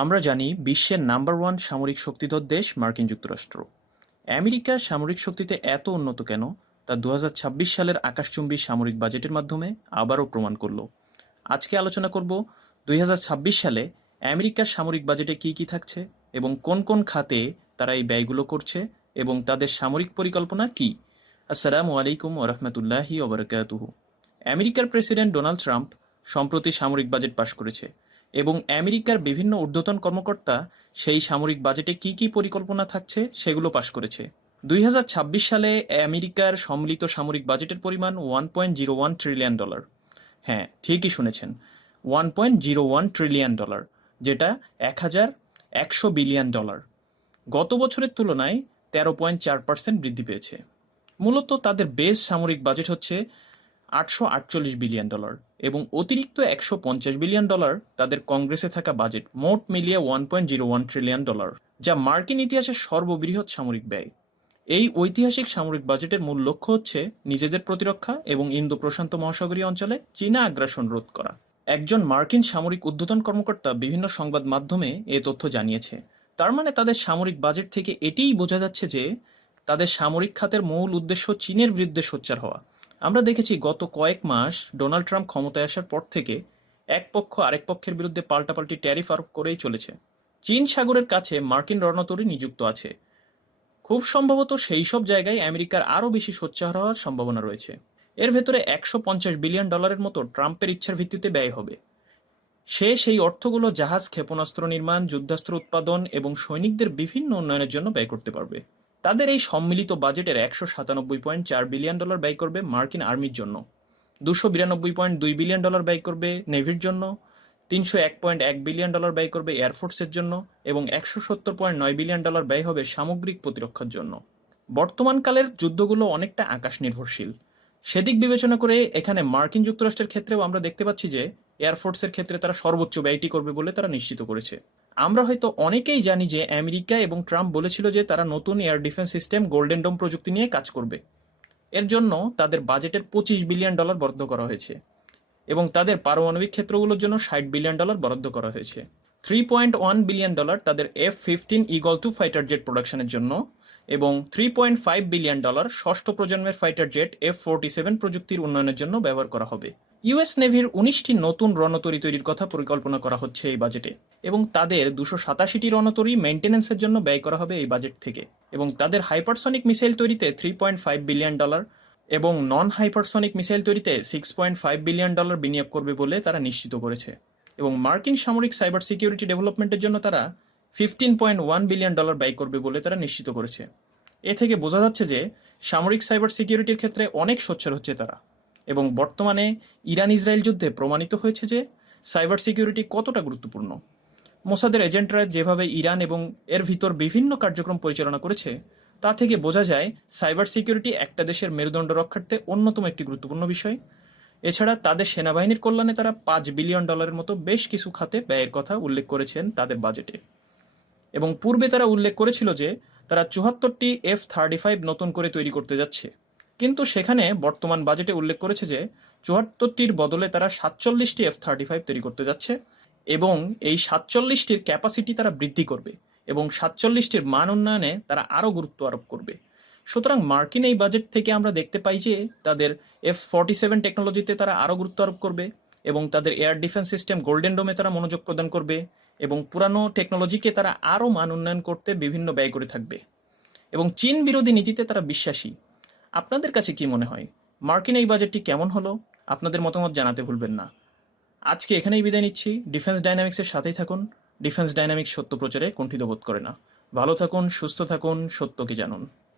আমরা জানি বিশ্বের নাম্বার ওয়ান সামরিক শক্তিধর দেশ মার্কিন যুক্তরাষ্ট্র। আমেরিকা সামরিক শক্তিতে এত উন্নত কেন তা 2026 সালের আকাশচুম্বী সামরিক বাজেটের মাধ্যমে আবারও প্রমাণ করলো। আজকে আলোচনা করব 2026 সালে আমেরিকার সামরিক বাজেটে কি কি থাকছে এবং কোন কোন খাতে তারা এই ব্যয়গুলো করছে এবং তাদের সামরিক পরিকল্পনা কি। আসসালামু আলাইকুম ওয়া রাহমাতুল্লাহি ওয়া বারাকাতুহু। আমেরিকার প্রেসিডেন্ট ডোনাল্ড ট্রাম্প সম্প্রতি সামরিক বাজেট পাশ করেছে এবং আমেরিকার বিভিন্ন ঊর্ধ্বতন কর্মকর্তা সেই সামরিক বাজেটে কি কি পরিকল্পনা থাকছে সেগুলো পাশ করেছে। 2026 সালে আমেরিকার সম্মিলিত সামরিক বাজেটের পরিমাণ $1.01 ট্রিলিয়ন। হ্যাঁ, ঠিকই শুনেছেন, $1.01 ট্রিলিয়ন, যেটা 1100 বিলিয়ন ডলার। গত বছরের তুলনায় 13.4% বৃদ্ধি পেয়েছে। মূলত তাদের বেস সামরিক বাজেট হচ্ছে $848 বিলিয়ন এবং অতিরিক্ত $150 বিলিয়ন তাদের কংগ্রেসে থাকা বাজেট, মোট মিলিয়ে $1.01 ট্রিলিয়ন, যা মার্কিন ইতিহাসের সর্ববৃহৎ সামরিক ব্যয়। এই ঐতিহাসিক সামরিক বাজেটের মূল লক্ষ্য হচ্ছে নিজেদের প্রতিরক্ষা এবং ইন্দো প্রশান্ত মহাসাগরীয় অঞ্চলে চীনা আগ্রাসন রোধ করা। একজন মার্কিন সামরিক ঊর্ধ্বতন কর্মকর্তা বিভিন্ন সংবাদ মাধ্যমে এ তথ্য জানিয়েছে। তার মানে তাদের সামরিক বাজেট থেকে এটিই বোঝা যাচ্ছে যে তাদের সামরিক খাতের মূল উদ্দেশ্য চীনের বিরুদ্ধে সোচ্চার হওয়া। আমরা দেখেছি গত কয়েক মাস ডোনাল্ড ট্রাম্প ক্ষমতায় আসার পর থেকে এক পক্ষ আরেক পক্ষের বিরুদ্ধে পাল্টাপাল্টি ট্যারিফ আরোপ করেই চলেছে। চীন সাগরের কাছে মার্কিন রণতরী নিযুক্ত আছে। খুব সম্ভবত সেই সব জায়গায় আমেরিকার আরও বেশি সোচ্চার হওয়ার সম্ভাবনা রয়েছে। এর ভেতরে $150 বিলিয়ন মতো ট্রাম্পের ইচ্ছার ভিত্তিতে ব্যয় হবে। সে সেই অর্থগুলো জাহাজ, ক্ষেপণাস্ত্র নির্মাণ, যুদ্ধাস্ত্র উৎপাদন এবং সৈনিকদের বিভিন্ন উন্নয়নের জন্য ব্যয় করতে পারবে। তাদের এই সম্মিলিত বাজেটের $197.4 বিলিয়ন ব্যয় করবে মার্কিন আর্মির জন্য, $292.2 বিলিয়ন ব্যয় করবে নেভির জন্য, $301.1 বিলিয়ন ব্যয় করবে এয়ারফোর্সের জন্য এবং $170.9 বিলিয়ন ব্যয় হবে সামগ্রিক প্রতিরক্ষার জন্য। বর্তমানকালের যুদ্ধগুলো অনেকটা আকাশ নির্ভরশীল। সেদিক বিবেচনা করে এখানে মার্কিন যুক্তরাষ্ট্রের ক্ষেত্রেও আমরা দেখতে পাচ্ছি যে এয়ারফোর্সের ক্ষেত্রে তারা সর্বোচ্চ ব্যয়টি করবে বলে তারা নিশ্চিত করেছে। আমরা হয়তো অনেকেই জানি যে আমেরিকা এবং ট্রাম্প বলেছিল যে তারা নতুন air defence system Golden Dome প্রযুক্তি নিয়ে কাজ করবে। এর জন্য তাদের বাজেটের $25 বিলিয়ন বরাদ্দ করা হয়েছে এবং তাদের পারমাণবিক ক্ষেত্রগুলোর জন্য $60 বিলিয়ন বরাদ্দ করা হয়েছে। $3.1 বিলিয়ন তাদের F-15 ঈগল 2 ফাইটার জেট প্রোডাকশনের জন্য এবং $3.5 বিলিয়ন ষষ্ঠ প্রজন্মের ফাইটার জেট F-47 প্রযুক্তির উন্নয়নের জন্য ব্যবহার করা হবে। ইউএস নেভির 19টি নতুন রণতরী তৈরির কথা পরিকল্পনা করা হচ্ছে এই বাজেটে এবং তাদের 287টি রণতরী মেইনটেনেন্সের জন্য ব্যয় করা হবে এই বাজেট থেকে এবং তাদের হাইপারসনিক মিসাইল তৈরিতে $3.5 বিলিয়ন এবং নন হাইপারসনিক মিসাইল তৈরিতে $6.5 বিলিয়ন বিনিয়োগ করবে বলে তারা নিশ্চিত করেছে এবং মার্কিন সামরিক সাইবার সিকিউরিটি ডেভেলপমেন্টের জন্য তারা $15.1 বিলিয়ন ব্যয় করবে বলে তারা নিশ্চিত করেছে। এ থেকে বোঝা যাচ্ছে যে সামরিক সাইবার সিকিউরিটির ক্ষেত্রে অনেক সোচ্চার হচ্ছে তারা এবং বর্তমানে ইরান ইসরায়েল যুদ্ধে প্রমাণিত হয়েছে যে সাইবার সিকিউরিটি কতটা গুরুত্বপূর্ণ। মোসাদের এজেন্টরা যেভাবে ইরান এবং এর ভিতর বিভিন্ন কার্যক্রম পরিচালনা করেছে তা থেকে বোঝা যায় সাইবার সিকিউরিটি একটা দেশের মেরুদণ্ড রক্ষার্থে অন্যতম একটি গুরুত্বপূর্ণ বিষয়। এছাড়া তাদের সেনাবাহিনীর কল্যাণে তারা $5 বিলিয়ন মতো বেশ কিছু খাতে ব্যয়ের কথা উল্লেখ করেছেন তাদের বাজেটে এবং পূর্বে তারা উল্লেখ করেছিল যে তারা 74টি F-35 নতুন করে তৈরি করতে যাচ্ছে, কিন্তু সেখানে বর্তমান বাজেটে উল্লেখ করেছে যে 74টির বদলে তারা 47টি F-35 তৈরি করতে যাচ্ছে এবং এই 47টির ক্যাপাসিটি তারা বৃদ্ধি করবে এবং 47টির মান উন্নয়নে তারা আরও গুরুত্ব আরোপ করবে। সুতরাং মার্কিন এই বাজেট থেকে আমরা দেখতে পাই যে তাদের F-47 টেকনোলজিতে তারা আরও গুরুত্ব আরোপ করবে এবং তাদের এয়ার ডিফেন্স সিস্টেম গোল্ডেন ডোমে তারা মনোযোগ প্রদান করবে এবং পুরানো টেকনোলজিকে তারা আরও মান উন্নয়ন করতে বিভিন্ন ব্যয় করে থাকবে এবং চীন বিরোধী নীতিতে তারা বিশ্বাসী। আপনাদের কাছে কি মনে হয়, মার্কিন এই বাজেটটি কেমন হলো? আপনাদের মতামত জানাতে ভুলবেন না। আজকে এখানেই বিদায় নিচ্ছি। ডিফেন্স ডাইনামিক্সের সাথেই থাকুন। ডিফেন্স ডাইনামিক্স সত্য প্রচারে কুণ্ঠিত বোধ করে না। ভালো থাকুন, সুস্থ থাকুন, সত্যকে জানুন।